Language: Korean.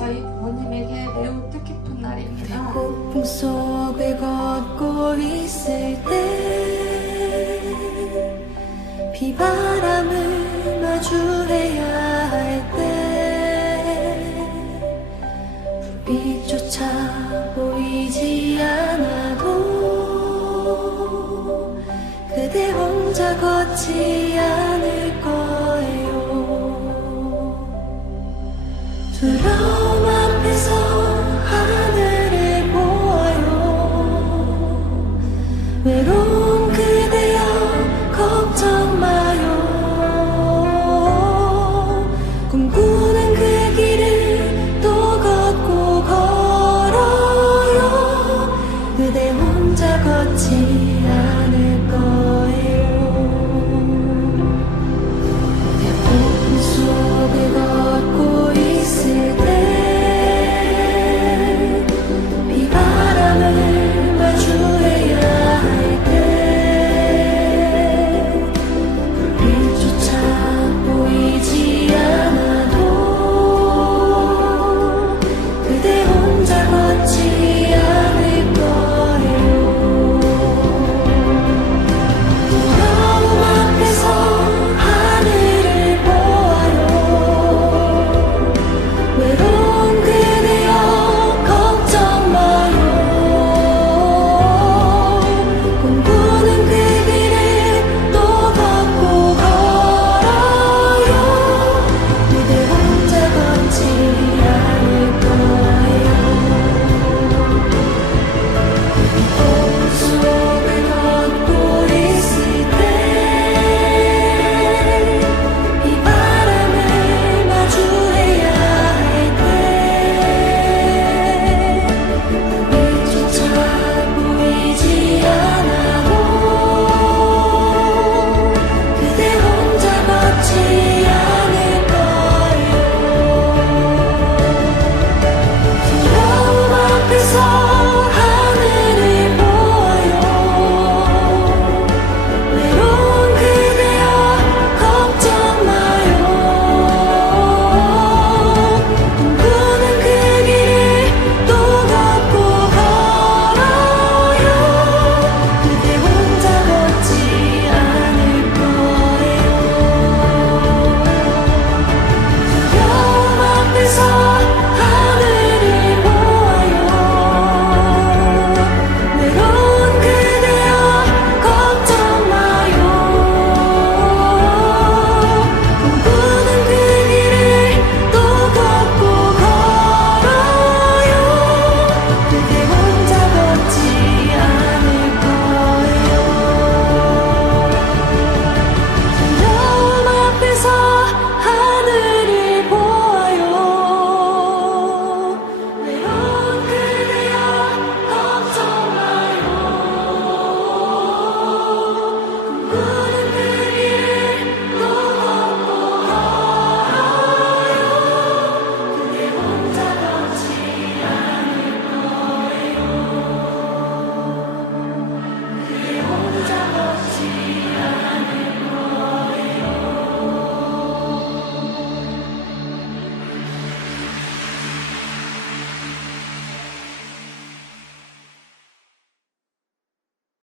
저희 부모님에게 매우 뜻깊은 날입니다. 고풍 속을 걷고 있을 때 비바람을 마주해야 할 때 불빛조차 보이지 않아도 그대 혼자 걷지 않을 거예요. 외로운 그대여 걱정 마요. 꿈꾸는 그 길을 또 걷고 걸어요. 그대 혼자 걷지 않을 거예요